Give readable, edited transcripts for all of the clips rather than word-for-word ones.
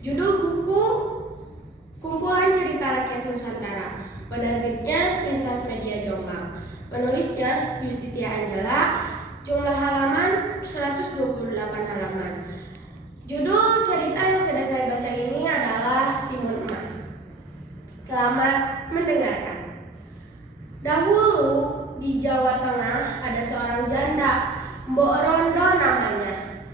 Judul buku Kumpulan Cerita Rakyat Nusantara. Penerbitnya Lintas Media Jombang. Penulisnya Yustitia Angela. Jumlah halaman 128 halaman. Judul cerita yang sudah saya baca ini adalah Timun Emas. Selamat mendengarkan. Dahulu di Jawa Tengah ada seorang janda, Mbok Rondo namanya.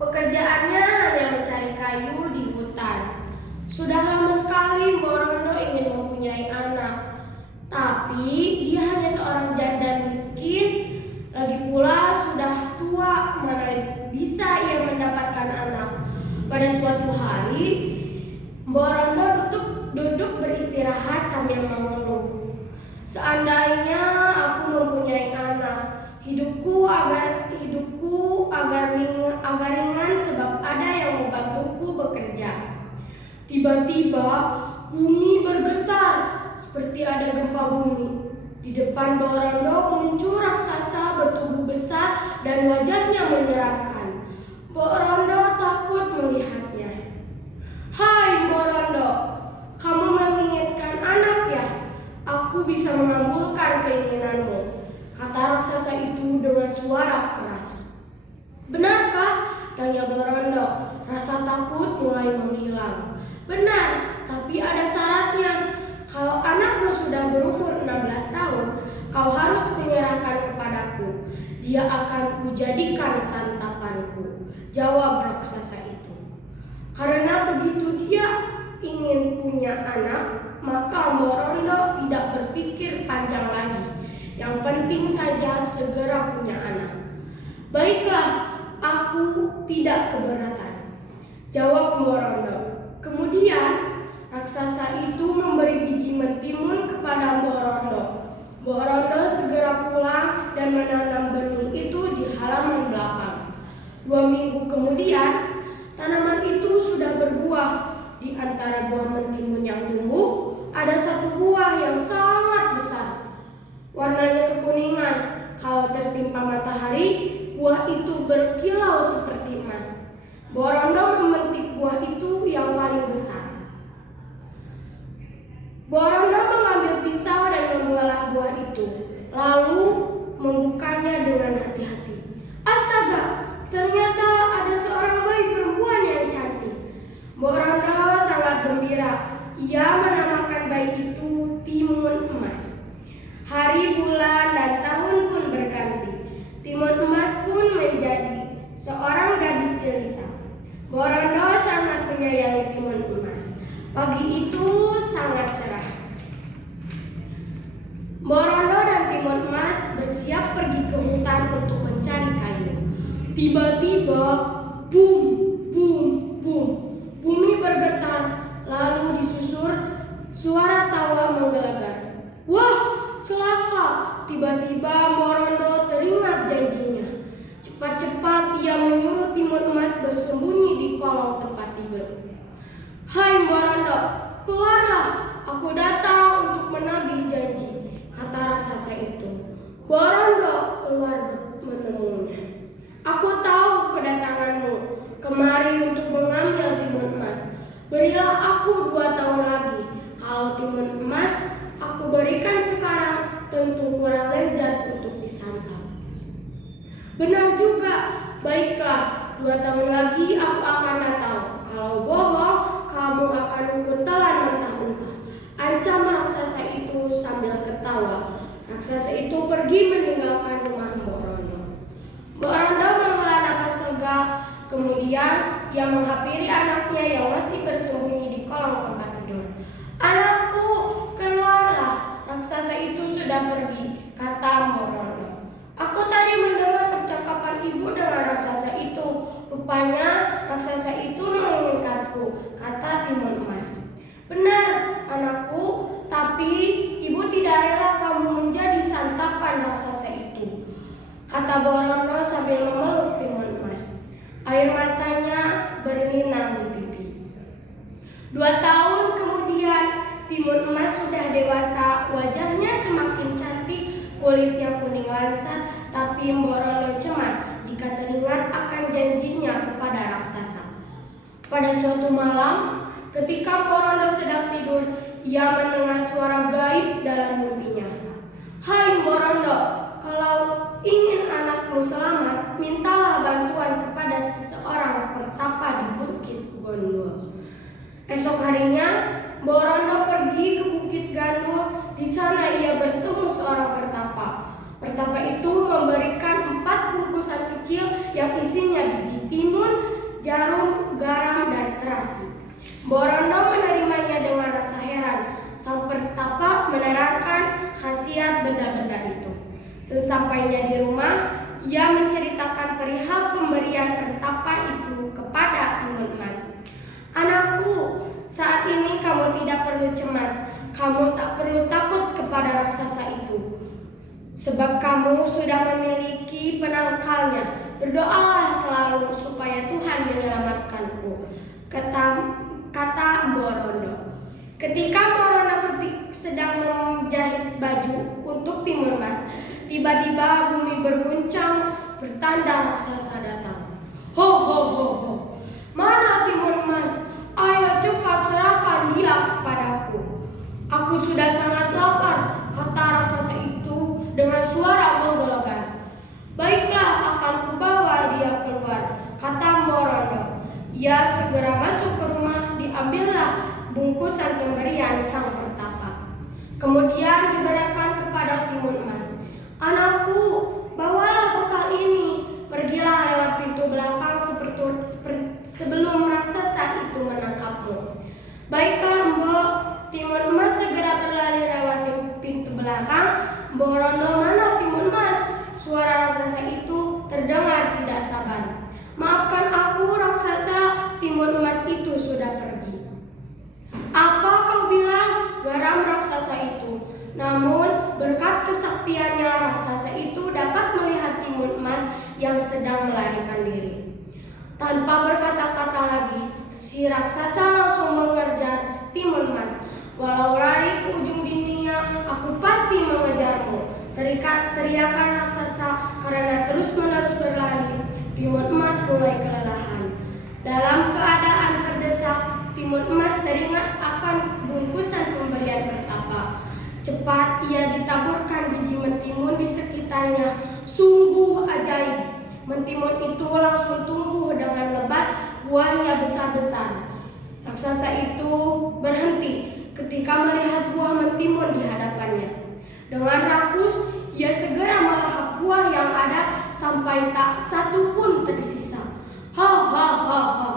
Pekerjaannya hanya mencari kayu di hutan. Sudah lama sekali Mbok Rondo ingin mempunyai anak, tapi dia hanya seorang janda miskin. Lagi pula sudah tua, mana bisa ia mendapatkan anak. Pada suatu hari, Mbok Rondo duduk beristirahat sambil mengeluh. Seandainya aku mempunyai anak, hidupku agar ringan sebab ada yang membantuku bekerja. Tiba-tiba bumi bergetar seperti ada gempa bumi. Di depan Mbok Rondo muncul raksasa bertubuh besar dan wajahnya menyeramkan. Mbok Rondo takut melihatnya. "Hai Mbok Rondo, kamu menginginkan anak ya? Aku bisa mengabulkan keinginanmu," kata raksasa itu dengan suara keras. "Benarkah?" tanya Mbok Rondo. Rasa takut mulai menghilang. "Benar, tapi ada syaratnya. Kalau anakmu sudah berumur 16 tahun, kau harus menyerahkan kepadaku. Dia akan kujadikan santapanku," jawab raksasa itu. Karena begitu dia ingin punya anak, maka Mbok Rondo tidak berpikir panjang lagi. Yang penting saja segera punya anak. "Baiklah, aku tidak keberatan," jawab Mbok Rondo. Kemudian raksasa itu memberi biji mentimun kepada Mbok Rondo. Mbok Rondo segera pulang dan menanam benih itu di halaman belakang. 2 minggu kemudian, tanaman itu sudah berbuah. Di antara buah mentimun yang tumbuh, ada satu buah yang sangat besar. Warnanya kekuningan. Kalau tertimpa matahari, buah itu berkilau seperti emas. Mbok Rondo memetik buah itu yang paling besar. Mbok Rondo mengambil pisau dan membelah buah itu, lalu membukanya dengan hati-hati. Astaga, ternyata ada seorang bayi perempuan yang cantik. Mbok Rondo sangat gembira. Ia menamakan bayi itu Timun Emas. Hari, bulan, dan tahun pun berganti. Timun Emas pun menjadi seorang gadis jelita. Mbok Rondo sangat menyayangi Timun Emas. Pagi itu sangat cerah. Mbok Rondo dan Timun Emas bersiap pergi ke hutan untuk mencari kayu. Tiba-tiba, bum, bum, bum, bumi bergetar, lalu disusur suara tawa menggelegar. "Wah, celaka!" Tiba-tiba Mbok Rondo teringat janjinya. Cepat-cepat ia menyuruh Timun Emas bersembunyi di kolong tempat tidur. "Hai Mbok Rondo, keluarlah, aku datang untuk menagih janji," kata raksasa itu. Mbok Rondo keluar menemuinya. "Aku tahu kedatanganmu kemari untuk mengambil Timun Emas. Berilah aku 2 tahun lagi. Kalau Timun Emas aku berikan sekarang, tentu kurang lezat untuk disantap." "Benar juga. Baiklah, 2 tahun lagi aku akan datang. Kalau bohong, kamu akan kutelan mentah-mentah," ancam raksasa itu sambil ketawa. Raksasa itu pergi meninggalkan rumah Mbok Rondo. Mbok Rondo menghela napas lega. Kemudian ia menghampiri anaknya yang masih bersembunyi di kolong tempat tidur. "Anakku, keluarlah, raksasa itu sudah pergi," kata Mbok Rondo. "Aku tadi mendengar percakapan ibu dengan raksasa itu. Rupanya raksasa itu menginginkanku," kata Timun Emas. "Benar, anakku, tapi ibu tidak rela kamu menjadi santapan raksasa itu," kata Mbok Rondo sambil memeluk Timun Emas. Air matanya berlinang di pipi. 2 tahun kemudian, Timun Emas sudah dewasa. Wajahnya semakin cantik, kulitnya kuning lansat, tapi Mbok Rondo cemas jika teringat akan janjinya kepada raksasa. Pada suatu malam, ketika Porondo sedang tidur, ia mendengar suara gaib dalam mimpinya. "Hai Porondo, kalau ingin anakmu selamat, mintalah bantuan kepada seseorang pertapa di Bukit Gandul." Esok harinya, Porondo pergi ke Bukit Gandul. Di sana ia bertemu seorang pertapa. Pertapa itu memberikan 4 bungkusan kecil yang isinya biji timun, jarum, garam, dan terasi. Porondo menerimanya dengan rasa heran. Sang pertapa menerangkan khasiat benda-benda itu. Sesampainya di rumah, ia menceritakan perihal pemberian pertapa itu kepada Timun Emas. "Anakku, saat ini kamu tidak perlu cemas. Kamu tak perlu takut kepada raksasa itu, sebab kamu sudah memiliki penangkalnya. Berdoalah selalu supaya Tuhan menyelamatkanku," kata Porondo. Ketika Porondo sedang menjahit baju untuk Timun Emas, tiba-tiba bumi berguncang, bertanda raksasa datang. "Ho ho ho ho, mana Timun Emas? Ayo cepat serahkan dia kepadaku. Aku sudah sangat lapar," kata raksasa itu dengan suara menggelegar. "Baiklah, akan kubawa dia keluar," kata Porondo. Ia segera masuk ke rumah, diambillah bungkusan pemberian sang pertapa. Kemudian diberikan kepada Timun Emas. "Anakku, bawalah bekal ini. Pergilah lewat pintu belakang sebelum raksasa itu menangkapmu." "Baiklah, Mbok." Timun Emas segera berlari lewat pintu belakang. "Porondo, mana Timun Emas?" Suara raksasa itu terdengar tidak sabar. "Maafkan aku, raksasa, Timun Emas itu sudah pergi." "Apa kau bilang?" geram raksasa itu. Namun berkat kesaktiannya, raksasa itu dapat melihat Timun Emas yang sedang melarikan diri. Tanpa berkata-kata lagi, si raksasa langsung mengejar Timun Emas. "Walau lari ke ujung dunia, aku pasti mengejarmu," teriakan raksasa. Karena terus-menerus berlari, Timun Emas mulai kelelahan. Dalam keadaan terdesak, Timun Emas teringat akan bungkusan pemberian pertapa. Cepat ia ditaburkan biji mentimun di sekitarnya. Sungguh ajaib. Mentimun itu langsung tumbuh dengan lebat, buahnya besar-besar. Raksasa itu berhenti ketika melihat buah mentimun di hadapannya. Dengan rakus, ia segera melahap buah yang ada sampai tak satu pun tersisa. "Ha ha ha ha,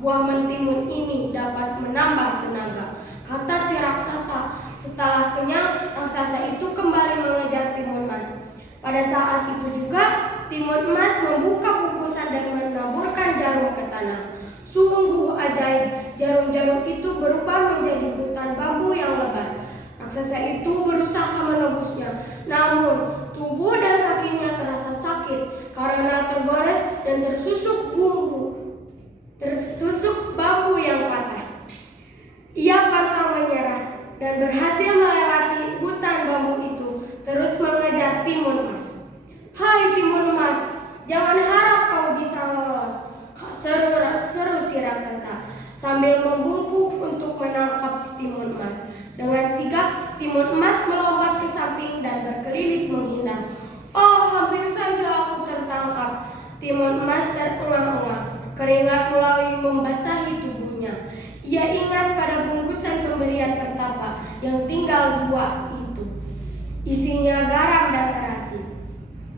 buah mentimun ini dapat menambah tenaga," kata si raksasa. Setelah kenyang, raksasa itu kembali mengejar Timun Emas. Pada saat itu juga, Timun Emas membuka bungkusan dan menaburkan jarum ke tanah. Sungguh ajaib, jarum-jarum itu berubah menjadi hutan bambu yang lebat. Raksasa itu berusaha menebusnya, namun tubuh dan kakinya terasa sakit karena tergores dan tertusuk bambu yang patah. Ia pantang menyerah dan berhasil melewati hutan bambu itu, terus mengejar Timun Emas. "Hai Timun Emas, jangan harap kau bisa lolos," seru si raksasa sambil membungkuk untuk menangkap si Timun Emas. Dengan sigap, Timun Emas melompat ke samping dan berkeliling menghindar. "Oh, hampir saja aku tertangkap." Timun Emas terengah-engah, keringat mulai membasahi tubuhnya. Ia ingat pada bungkusan pemberian pertapa yang tinggal 2 itu. Isinya garam dan terasi.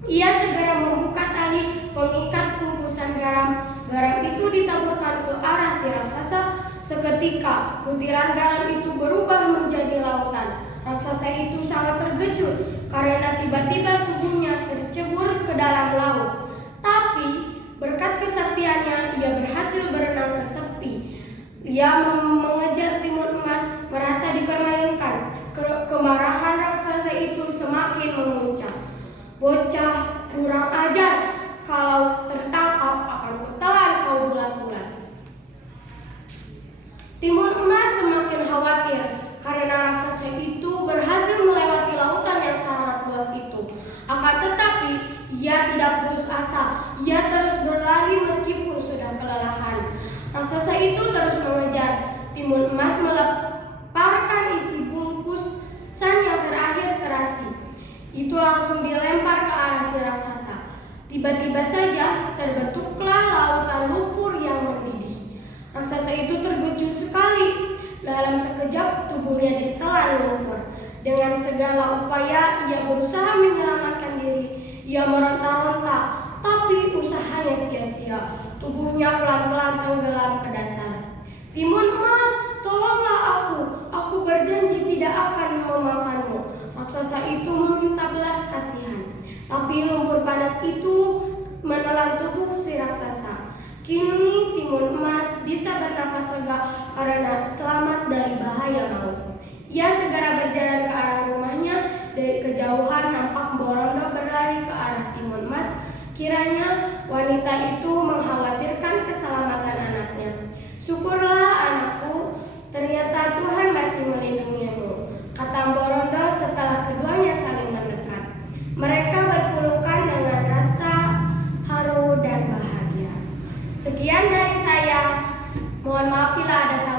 Ia segera membuka tali pengikat bungkusan garam. Garam itu ditaburkan ke arah si raksasa. Seketika, butiran garam itu berubah menjadi lautan. Raksasa itu sangat terkejut karena tiba-tiba tubuhnya tercebur ke dalam laut. Tapi, berkat kesaktiannya, ia berhasil berenang ke tepi. Ia mengejar Timun Emas, merasa dipermainkan. Kemarahan raksasa itu semakin memuncak. "Bocah kurang ajar, kalau tertangkap akan kutelan kau bulat-bulat." Timun Emas semakin khawatir karena raksasa itu berhasil melewati lautan yang sangat luas itu. Akan tetapi, ia tidak putus asa. Ia terus berlari meskipun sudah kelelahan. Raksasa itu Tiba-tiba saja terbentuklah lautan lumpur yang mendidih. Raksasa itu terkejut sekali. Dalam sekejap tubuhnya ditelan lumpur. Dengan segala upaya ia berusaha menyelamatkan diri. Ia meronta-ronta, tapi usahanya sia-sia. Tubuhnya pelan-pelan tenggelam ke dasar. Timun emas, tolonglah aku. Aku berjanji tidak akan memakanmu. Raksasa itu meminta belas kasihan. Tapi lumpur panas itu menelan tubuh si raksasa. Kini timun emas bisa bernapas lega karena selamat dari bahaya maut. Ia segera berjalan ke arah rumahnya. Dari kejauhan nampak Borondo berlari ke arah timun emas. Kiranya wanita itu mengkhawatirkan keselamatan anaknya. Syukurlah anakku, ternyata Tuhan masih melindungimu, kata Borondo setelah keduanya saling mendekat. Mereka berpelukan dengan rasa haru dan bahagia. Sekian dari saya. Mohon maaf bila ada salah.